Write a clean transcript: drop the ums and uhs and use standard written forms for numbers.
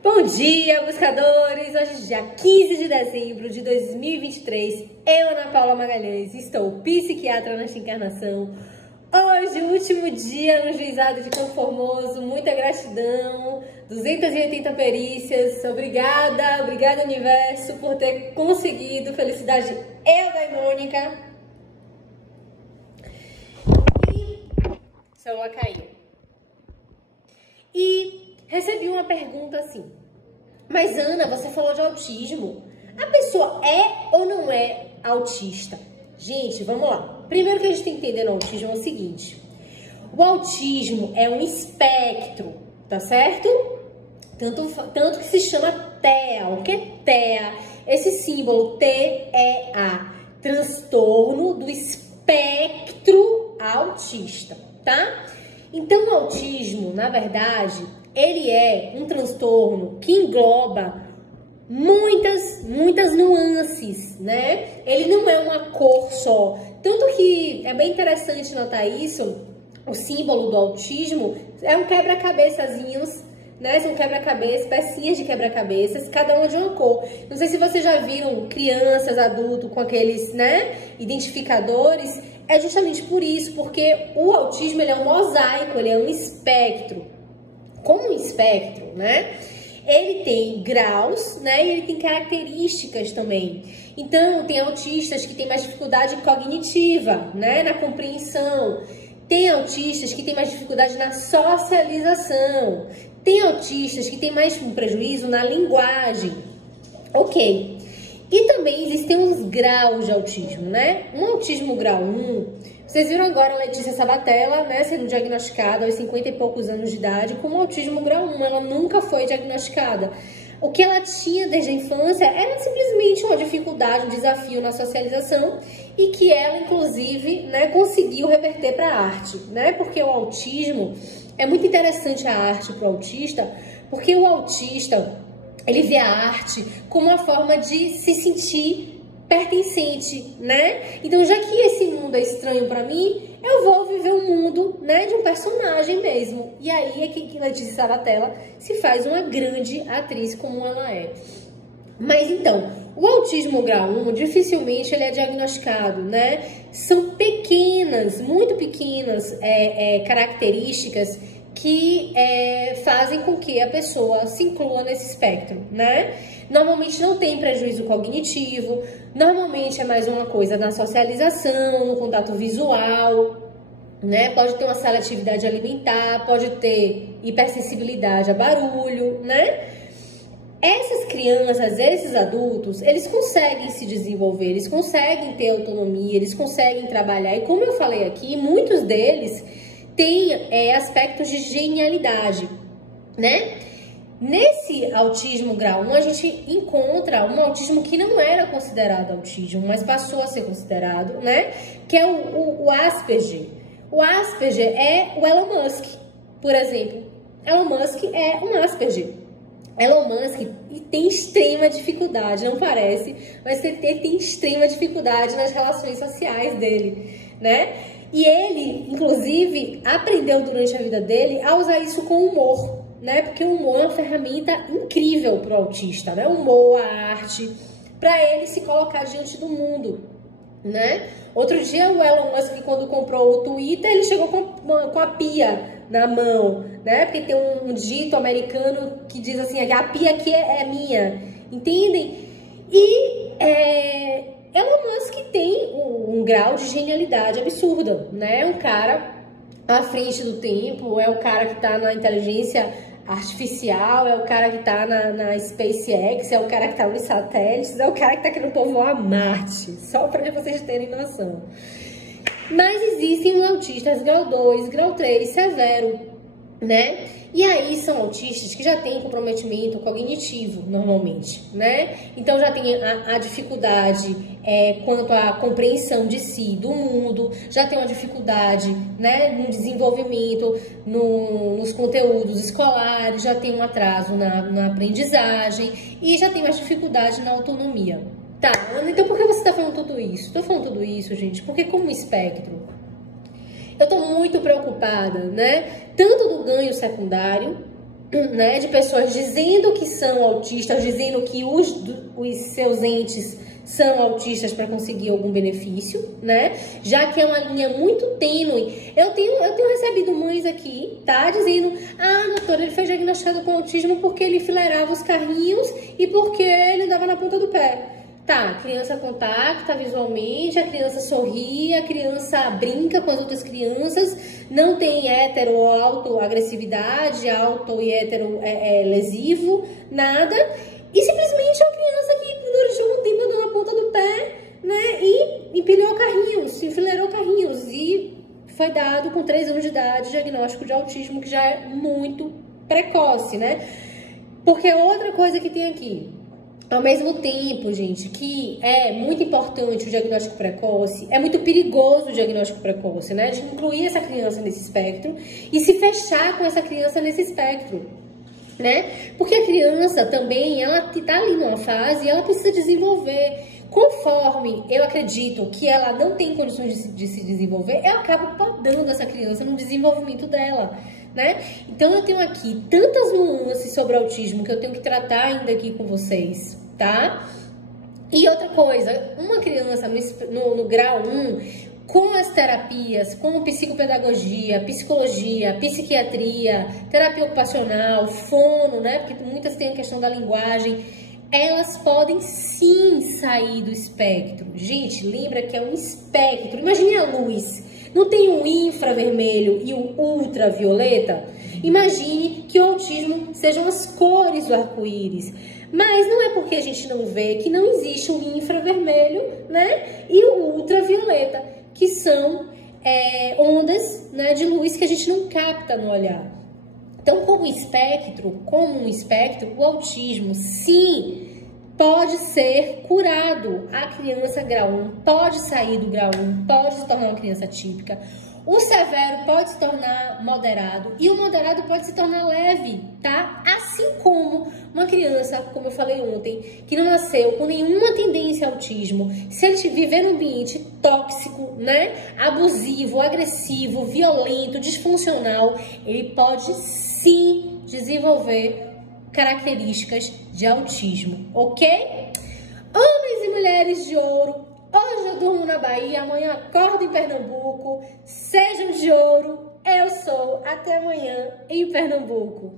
Bom dia, buscadores! Hoje, dia 15 de dezembro de 2023, eu, Ana Paula Magalhães, estou psiquiatra nesta encarnação. Hoje, o último dia no Juizado de Campo Formoso, muita gratidão, 280 perícias, obrigada universo por ter conseguido, felicidade eu, daimônica. E o celular caiu. E recebi uma pergunta assim: mas Ana, você falou de autismo, a pessoa é ou não é autista? Gente, vamos lá. Primeiro que a gente tem que entender no autismo é o seguinte: o autismo é um espectro, tá certo? Tanto que se chama TEA. O que é TEA? Esse símbolo TEA, transtorno do espectro autista, tá? Então o autismo, na verdade, ele é um transtorno que engloba muitas nuances, né? Ele não é uma cor só. Tanto que é bem interessante notar isso, o símbolo do autismo é um quebra-cabeçazinhos, né? São quebra-cabeças, pecinhas de quebra-cabeças, cada uma de uma cor. Não sei se vocês já viram crianças, adultos com aqueles, né, identificadores. É justamente por isso, porque o autismo ele é um mosaico, ele é um espectro. Como um espectro, né? Ele tem graus, né? E ele tem características também. Então, tem autistas que têm mais dificuldade cognitiva, né? Na compreensão. Tem autistas que têm mais dificuldade na socialização. Tem autistas que têm mais um prejuízo na linguagem. Ok. E também existem uns graus de autismo, né? Um autismo grau 1, vocês viram agora a Letícia Sabatella, né, sendo diagnosticada aos 50 e poucos anos de idade com autismo grau 1. Ela nunca foi diagnosticada. O que ela tinha desde a infância era simplesmente uma dificuldade, um desafio na socialização e que ela, inclusive, né, conseguiu reverter para a arte, né? Porque o autismo, é muito interessante a arte para o autista, porque o autista, ele vê a arte como uma forma de se sentir pertencente, né? Então, já que esse mundo é estranho para mim, eu vou viver o mundo, né, de um personagem mesmo. E aí é que Letícia Sabatella se faz uma grande atriz como ela é. Mas então, o autismo grau 1, dificilmente ele é diagnosticado, né? São pequenas, muito pequenas características que fazem com que a pessoa se inclua nesse espectro, né? Normalmente não tem prejuízo cognitivo, normalmente é mais uma coisa na socialização, no contato visual, né? Pode ter uma seletividade alimentar, pode ter hipersensibilidade a barulho, né? Essas crianças, esses adultos, eles conseguem se desenvolver, eles conseguem ter autonomia, eles conseguem trabalhar. E como eu falei aqui, muitos deles têm aspectos de genialidade, né? Nesse autismo grau 1, a gente encontra um autismo que não era considerado autismo, mas passou a ser considerado, né? Que é o Asperger. O Asperger é o Elon Musk, por exemplo. Elon Musk é um Asperger. Elon Musk tem extrema dificuldade, não parece, mas ele tem extrema dificuldade nas relações sociais dele, né? E ele, inclusive, aprendeu durante a vida dele a usar isso com humor, né? Porque o humor é uma ferramenta incrível para o autista, né? O humor, a arte, para ele se colocar diante do mundo, né? Outro dia o Elon Musk, quando comprou o Twitter, ele chegou com a pia na mão, né? Porque tem um dito americano que diz assim: a pia aqui é minha, entendem? E Elon Musk tem um grau de genialidade absurda, né? É um cara à frente do tempo, é o cara que tá na inteligência artificial, é o cara que tá na SpaceX, é o cara que tá nos satélites, é o cara que tá querendo povoar Marte, só para vocês terem noção. Mas existem autistas grau 2, grau 3, severo, né? E aí são autistas que já têm comprometimento cognitivo, normalmente, né? Então já tem a dificuldade quanto à compreensão de si, do mundo, já tem uma dificuldade, né, no desenvolvimento, nos conteúdos escolares, já tem um atraso na aprendizagem e já tem mais dificuldade na autonomia. Tá, Ana, então por que você tá falando tudo isso? Tô falando tudo isso, gente, porque como espectro, eu tô muito preocupada, né? Tanto do ganho secundário, né, de pessoas dizendo que são autistas, dizendo que os seus entes são autistas para conseguir algum benefício, né? Já que é uma linha muito tênue. Eu tenho recebido mães aqui, tá? Dizendo, doutora, ele foi diagnosticado com autismo porque ele enfileirava os carrinhos e porque ele andava na ponta do pé. Tá, a criança contacta visualmente, a criança sorri, a criança brinca com as outras crianças, não tem hétero ou autoagressividade, auto e hétero lesivo, nada. E simplesmente é uma criança que durante algum tempo andou na ponta do pé, né, e empilhou carrinhos, enfileirou carrinhos. E foi dado com 3 anos de idade diagnóstico de autismo, que já é muito precoce, né? Porque outra coisa que tem aqui, ao mesmo tempo, gente, que é muito importante o diagnóstico precoce, é muito perigoso o diagnóstico precoce, né? De incluir essa criança nesse espectro e se fechar com essa criança nesse espectro, né? Porque a criança também, ela tá ali numa fase e ela precisa desenvolver. Conforme eu acredito que ela não tem condições de se desenvolver, eu acabo podando essa criança no desenvolvimento dela, né? Então eu tenho aqui tantas nuances sobre autismo que eu tenho que tratar ainda aqui com vocês, tá? E outra coisa, uma criança no grau 1, com as terapias, com psicopedagogia, psicologia, psiquiatria, terapia ocupacional, fono, né? Porque muitas têm a questão da linguagem, elas podem sim sair do espectro. Gente, lembra que é um espectro. Imagine a luz. Não tem o infravermelho e o ultravioleta? Imagine que o autismo sejam as cores do arco-íris. Mas não é porque a gente não vê que não existe o infravermelho, né? E o ultravioleta, que são ondas, né, de luz que a gente não capta no olhar. Então, como um espectro, o autismo, sim, pode ser curado. A criança grau 1 pode sair do grau 1, pode se tornar uma criança típica. O severo pode se tornar moderado e o moderado pode se tornar leve, tá? Assim como uma criança, como eu falei ontem, que não nasceu com nenhuma tendência ao autismo, se ele viver num ambiente tóxico, né, abusivo, agressivo, violento, disfuncional, ele pode sim desenvolver características de autismo, ok? Homens e mulheres de ouro, hoje eu durmo na Bahia, amanhã acordo em Pernambuco. Sejam de ouro, eu sou. Até amanhã em Pernambuco.